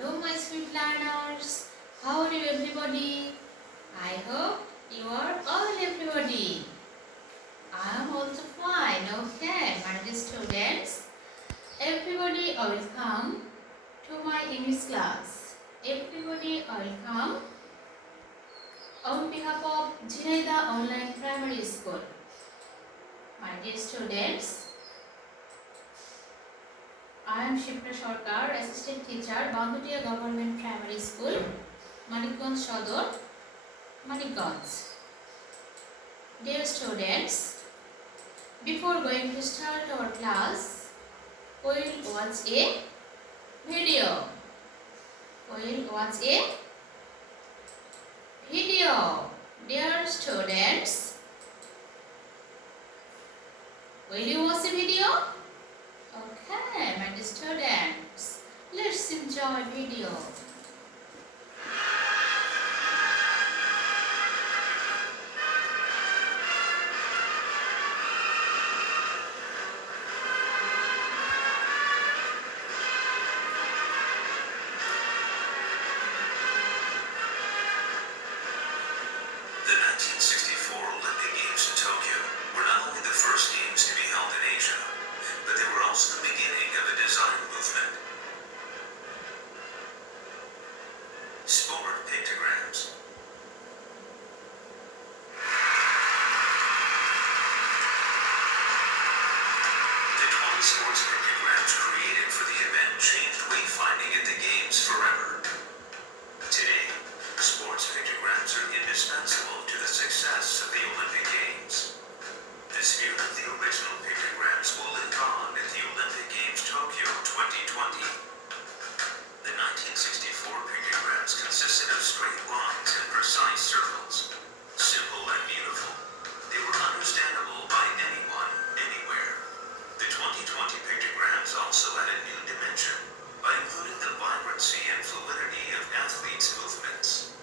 Hello my sweet learners, how are you everybody? I hope you are all everybody. I am also fine, okay, my dear students. Everybody welcome to my English class. Everybody welcome on behalf of Jinaida Online Primary School. My dear students, I am Shipra Sarkar, Assistant Teacher, Bangutia Government Primary School, Manikganj Sodor, Manikganj. Dear students, before going to start our class, we will watch a video. We will watch a video. Dear students, will you watch the video? Okay, my dear students, let's enjoy video. The 1964 Olympic Games in Tokyo were not only the first games to be held in Asia, but they were also the beginning of a design movement. Sport pictograms. The 20 sports pictograms created for the event changed wayfinding at the Games forever. Today, sports pictograms are indispensable to the success of the Olympic Games. The spirit of the original pictograms will live on at the Olympic Games Tokyo 2020. The 1964 pictograms consisted of straight lines and precise circles, simple and beautiful. They were understandable by anyone, anywhere. The 2020 pictograms also had a new dimension by including the vibrancy and fluidity of athletes' movements.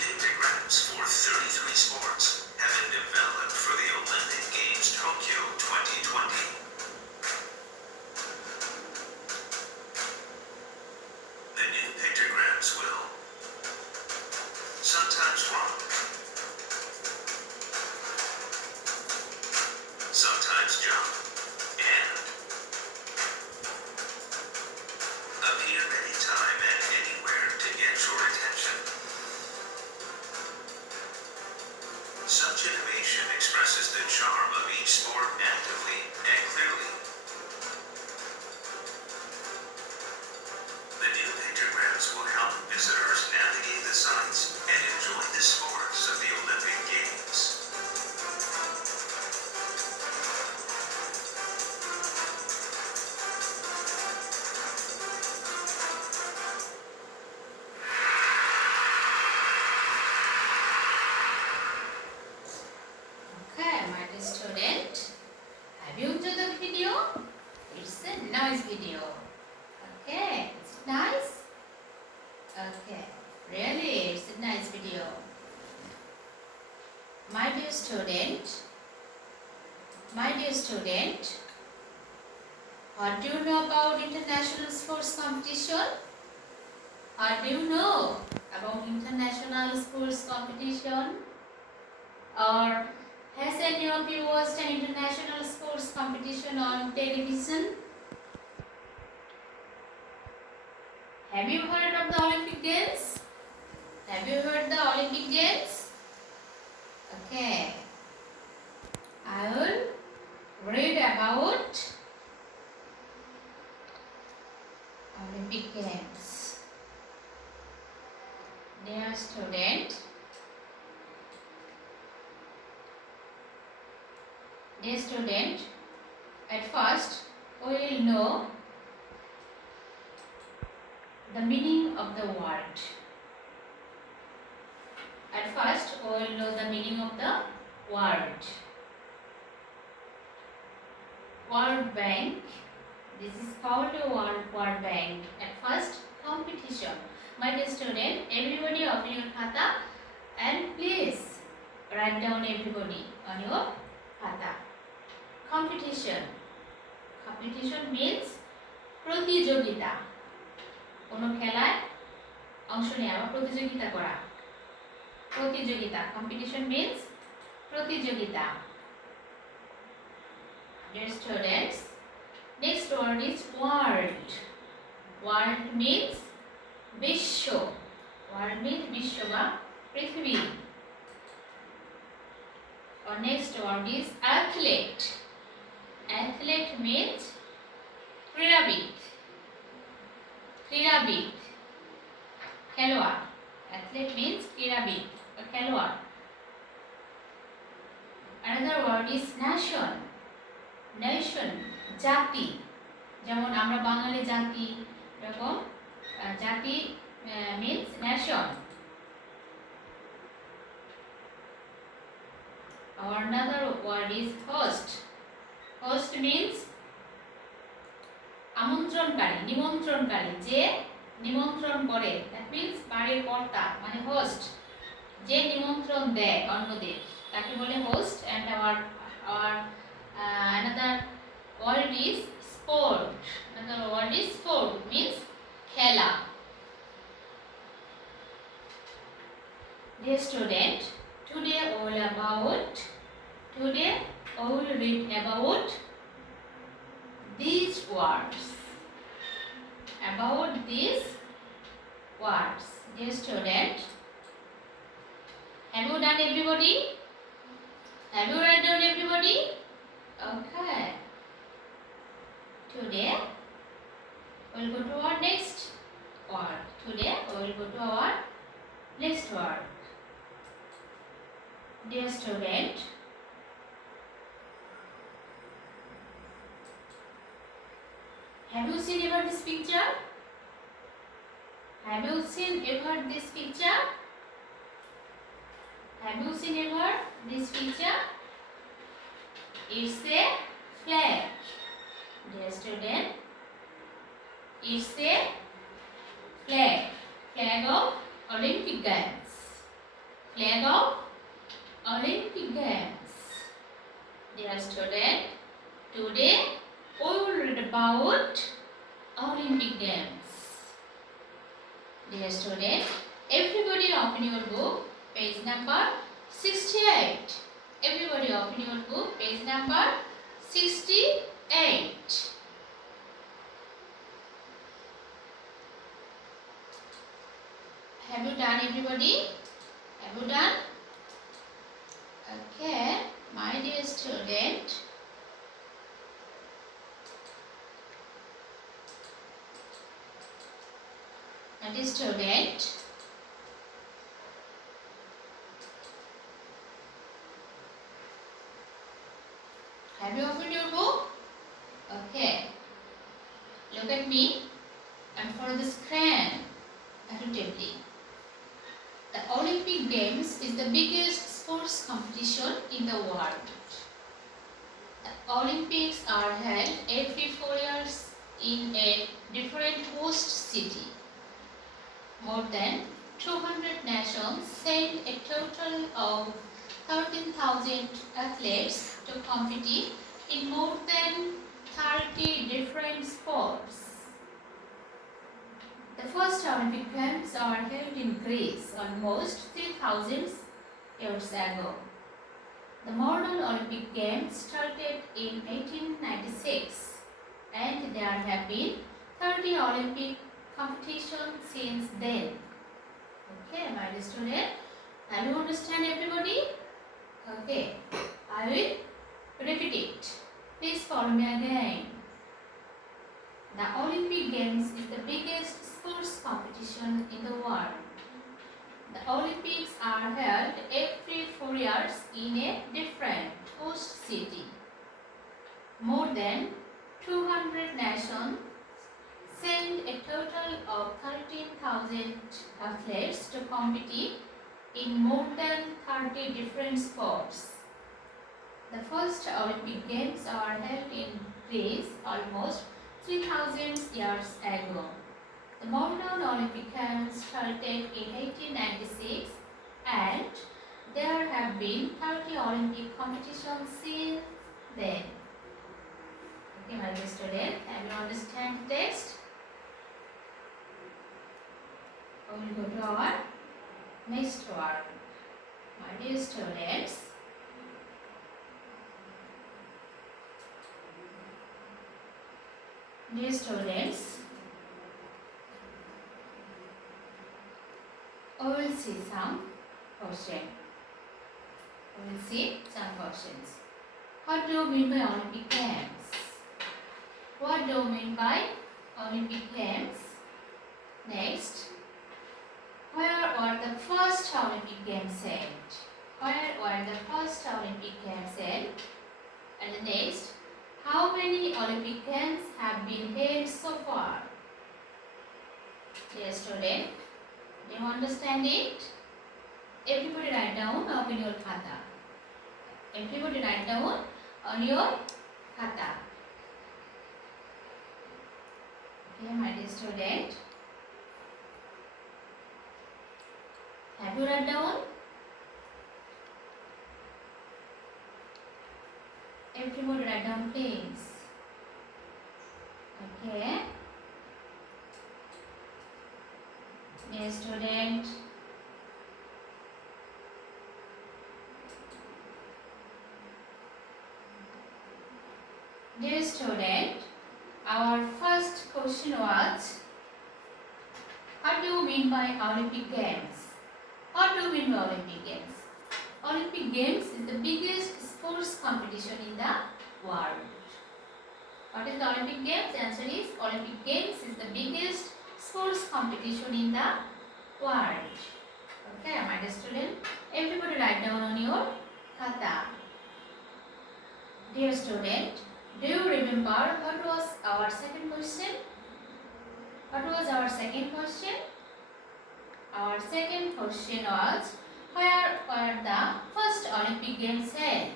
Pictograms for 33 sports have been developed for the Olympic Games Tokyo 2020. The new pictograms will sometimes rock, sometimes jump, and appear anytime and anywhere to get your attention. Such innovation expresses the charm of each sport actively and clearly. The new pictograms will help visitors navigate the sites and enjoy the sports of the Olympic Games. Okay, my dear student, have you enjoyed the video? It's a nice video. Okay, is it nice? Okay, really, it's a nice video. My dear student, what do you know about international sports competition? What do you know about international sports competition? Or has any of you watched an international sports competition on television? Have you heard of the Olympic Games? Have you heard the Olympic Games? Okay. I will read about Olympic Games. Dear student, at first we will know the meaning of the word. At first we will know the meaning of the word. World Bank. This is called a World Bank. At first, competition. My dear student, everybody open your khata and please write down everybody on your khata. Competition. Competition means প্রতিযোগিতা, কোনো খেলায় অংশ নেওয়া বা প্রতিযোগিতা করা। প্রতিযোগিতা, competition means প্রতিযোগিতা। Dear students, next word is world. World means বিশ্ব। World means বিশ্ব বা পৃথিবী। Our next word is athlete. Athlete means ক্রীড়াবিদ। ক্রীড়াবিদ, খেলোয়াড়। Athlete means ক্রীড়াবিদ বা খেলোয়াড়। Another word is nation. Nation, জাতি, যেমন আমরা বাঙালি জাতি, এরকম জাতি means nation. Our another word is host. Host means আমন্ত্রণকারী, নিমন্ত্রণকারী, যে নিমন্ত্রণ করে। That means বাড়ির কর্তা মানে host, যে নিমন্ত্রণ দেয় অন্যদের তাকে বলে host. And our another word is sport. Another word is sport means খেলা। Dear student, today we will read about these words. About these words. Dear student, have you done everybody? Have you read down everybody? Okay. Today we will go to our next word. Today we will go to our next word. Dear student, have you seen ever this picture? Have you seen ever this picture? Have you seen ever this picture? It's a flag. Dear student, it's a flag. Flag of Olympic Games. Flag of Olympic Games. Dear student, today we will read about Olympic Games. Dear student, everybody open your book, page number 68. Everybody open your book, page number 68. Have you done everybody? Have you done? Okay, my dear student, have you opened your book? Okay, look at me and follow the screen attentively. The Olympic Games is the biggest sports competition in the world. The Olympics are held every 4 years in a different host city. More than 200 nations send a total of 13,000 athletes to compete in more than 30 different sports. The first Olympic Games are held in Greece almost 3,000 years ago. The modern Olympic Games started in 1896 and there have been 30 Olympic competitions since then. Okay, my dear student, have you understand everybody? Okay, I will repeat it. Please follow me again. The Olympic Games is the biggest sports competition in the world. The Olympics are held every 4 years in a different host city. More than 200 nations send a total of 13,000 athletes to compete in more than 30 different sports. The first Olympic Games are held in Greece almost 3,000 years ago. The modern Olympic Games started in 1896 and there have been 30 Olympic competitions since then. Okay, my dear student, have you understand the text? We will go to our next word. My dear students, we will see some questions. We will see some questions. What do you mean by Olympic Games? What do you mean by Olympic Games? Next, where were the first Olympic Games held? Where were the first Olympic Games held? And the next, how many Olympic Games have been held so far? Dear student, do you understand it? Everybody write down on your khata. Everybody write down on your khata. Okay, my dear student. Have you write down? Everybody write down, please. Okay. Dear student. Dear student, our first question was, what do you mean by Olympic Games? What do you mean by Olympic Games? Olympic Games is the biggest sports competition in the world. What is the Olympic Games? The answer is Olympic Games is the biggest sports competition in the world. Okay, my dear student, everybody write down on your khata. Dear student, do you remember what was our second question? What was our second question? Our second question was, where were the first Olympic Games held?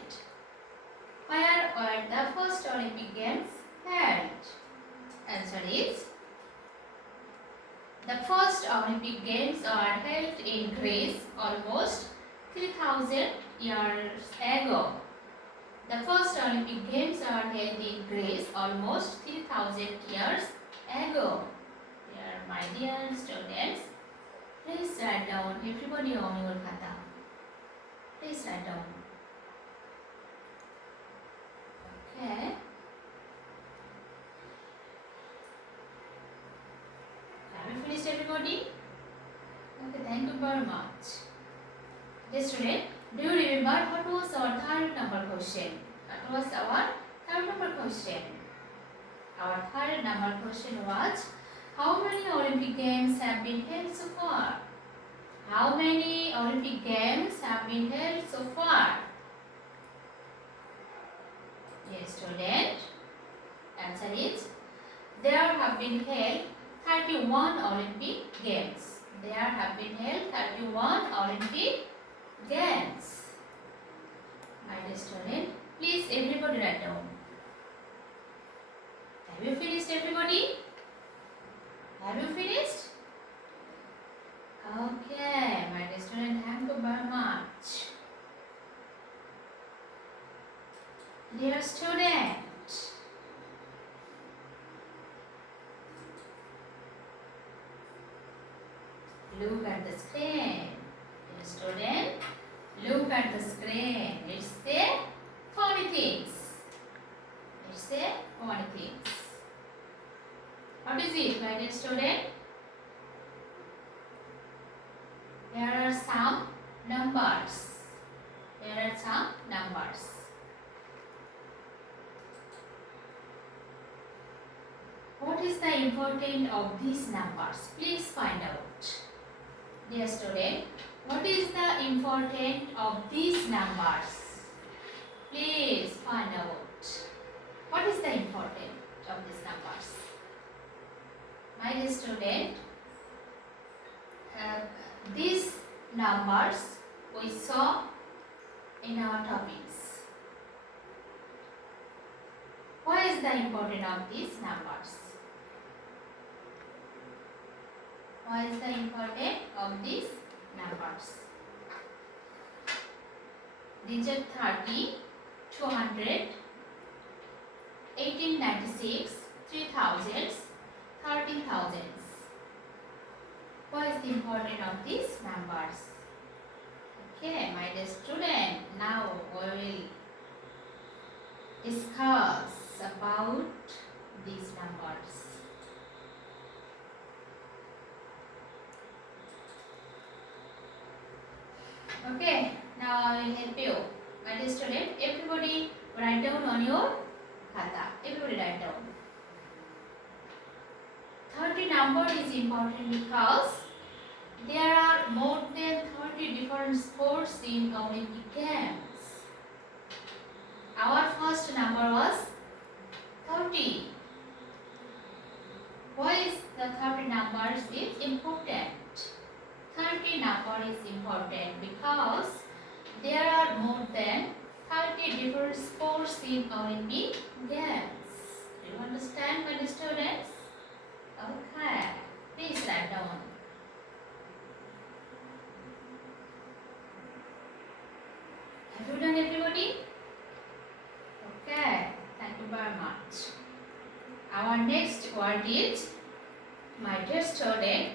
Where were the first Olympic Games held? Answer is, the first Olympic Games are held in Greece almost 3000 years ago. The first Olympic Games are held in Greece almost 3000 years ago. Dear my dear students, please write down everybody on your khata. Please write down. Okay. Have you finished, everybody? Okay, thank you very much. Dear student, do you remember what was our third number question? What was our third number question? Our third number question was, how many Olympic Games have been held so far? How many Olympic Games have been held so far? Yes, student. Answer is, there have been held 31 Olympic Games. There have been held 31 Olympic Games. My dear student, please everybody write down. Have you finished, everybody? Have you finished? Okay, my dear student, thank you very much. Dear student, look at the screen. Dear student, look at the screen. It's a funny things. It's a funny things. What is it, my dear student? There are some numbers. There are some numbers. What is the importance of these numbers? Please find out. Dear student, what is the importance of these numbers? Please find out. What is the importance of these numbers? My dear student, these numbers we saw in our topics. What is the importance of these numbers? What is the importance of these numbers? These are 30, 200, 1896, 3000s, 13,000s. What is the importance of these numbers? Okay, my dear student, now we will discuss about these numbers. Okay, now I will help you. My dear student, everybody write down on your khata. Everybody write down. 30 number is important because there are more than 30 different sports in Olympic Games. Our first number was 30. Why is the 30 numbers is important? 30 number is important because there are more than 30 different sports in Olympic Games. Do you understand, my students? Okay, please write down. Have you done, everybody? Okay, thank you very much. Our next word is, my dear student,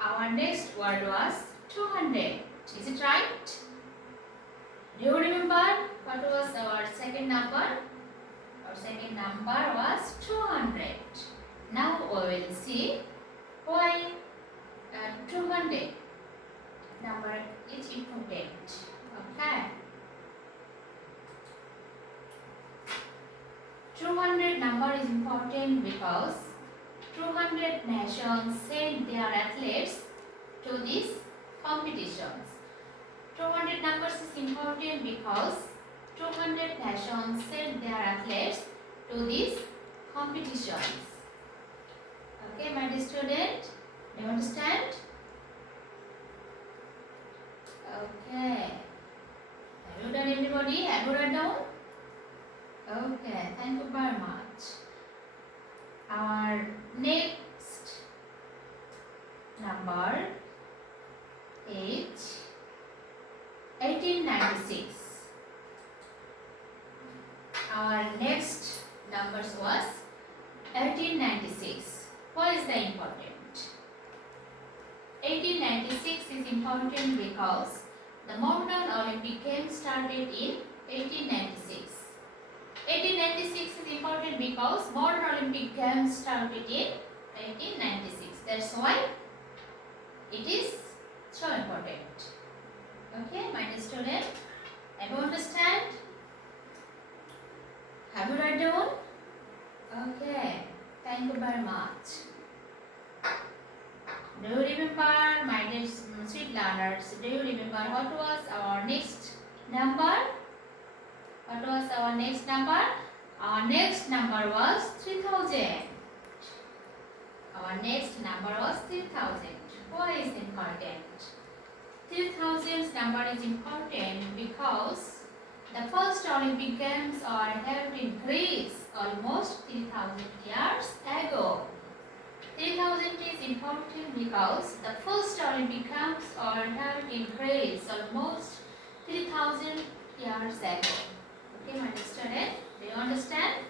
our next word was 200. Is it right? Do you remember what was our second number? Our second number was 200. Now we will see why 200 number is important. Okay. 200 number is important because 200 nations send their athletes to these competitions. 200 numbers is important because 200 nations send their athletes to these competitions. Okay, my dear student, do you understand? Okay. Have you done, everybody? Have you written down? Okay, thank you very much. Our next number is 1896. Our next numbers was 1896. Why is that important? 1896 is important because the modern Olympic Games started in 1896. 1896 is important because modern Olympic Games started in 1896. That's why it is so important. Okay, my dear student, have you understand? Have you written down? Okay, thank you very much. Do you remember, my dear sweet learners, do you remember what was our next number? What was our next number? Our next number was 3000. Our next number was 3000. Why is it important? 3000's number is important because the first Olympic Games are held in Greece almost 3000 years ago. 3000 is important because the first Olympic Games are held in Greece almost 3000 years ago. Okay, my dear student, do you understand?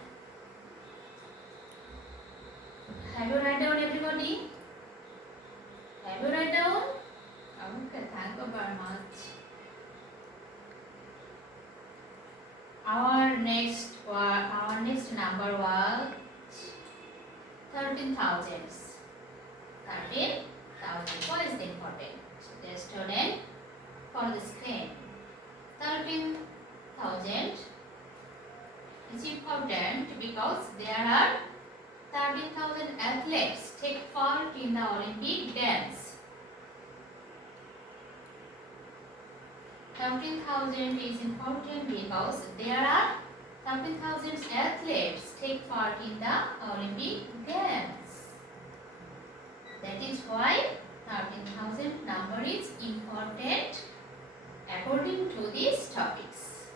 Have you written down, everybody? Have you written down? Okay, thank you very much. Our next number was 13,000. 13,000. What is the important? Dear student, for the screen. 13,000 is important because there are 13,000 athletes take part in the Olympic Games. 13,000 is important because there are 13,000 athletes take part in the Olympic Games. That is why 13,000 number is important according to these topics.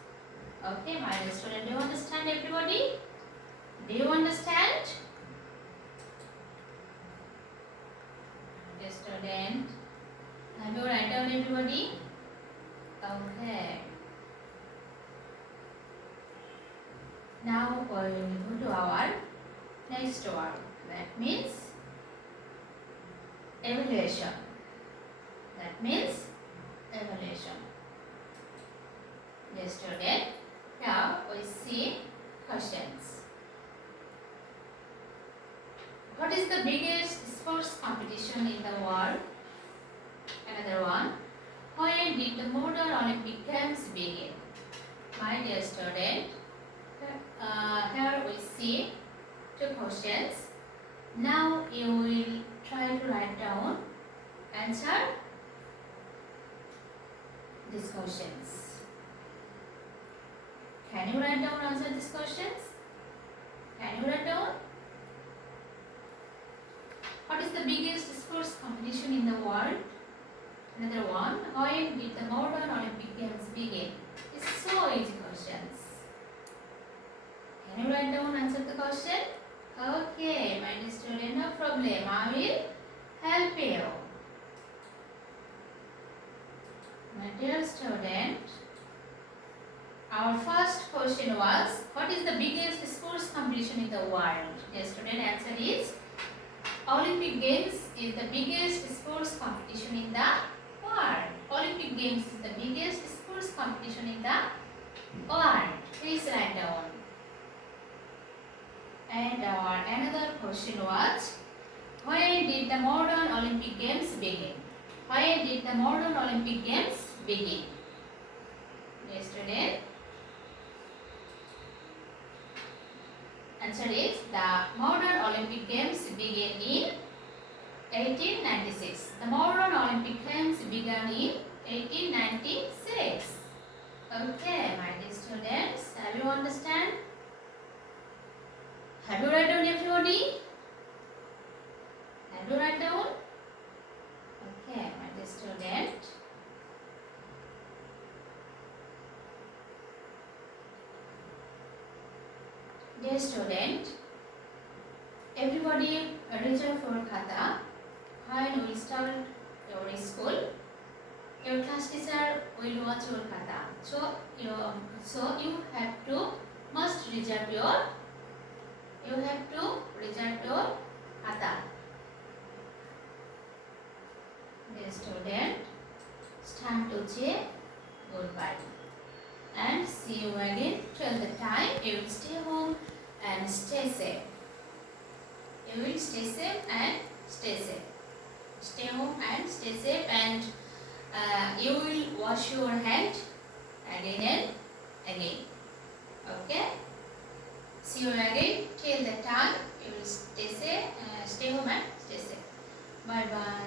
Okay, my dear student, do you understand, everybody? Do you understand? Dear student, have you written down, everybody? Okay. Now we will come to our next word. That means evaluation. That means evaluation. Dear student, now we see questions. What is the biggest sports competition in the world? Another one. When did the modern Olympic Games begin? My dear student, here we see two questions. Now you will try to write down answer these questions. Can you write down answer these questions? Can you write down? What is the biggest sports competition in the world? Another one. When did the modern Olympic Games begin? It's so easy questions. Can you write down answer the question? Okay, my dear student, no problem. I will help you. My dear student, our first question was, what is the biggest sports competition in the world? Dear student, answer is Olympic Games is the biggest sports competition in the world. Olympic Games is the biggest sports competition in the world. Please write down. And our another question was, when did the modern Olympic Games begin? When did the modern Olympic Games begin? Dear student, answer is the modern Olympic Games began in 1896. The modern Olympic Games began in 1896. Okay, my dear students, have you understand? Have you write down everybody? Have you write down? Okay, my dear student. Dear student, everybody register for Khata. When we start your school, your class teacher will watch your Khata. So you have to reserve your Khata. Dear student, it's time to say goodbye. And see you again till the time you will stay home and stay safe. You will stay safe and stay safe. Stay home and stay safe, and you will wash your hand again and again. Okay? See you again till the time you will stay safe, stay home and stay safe. Bye bye.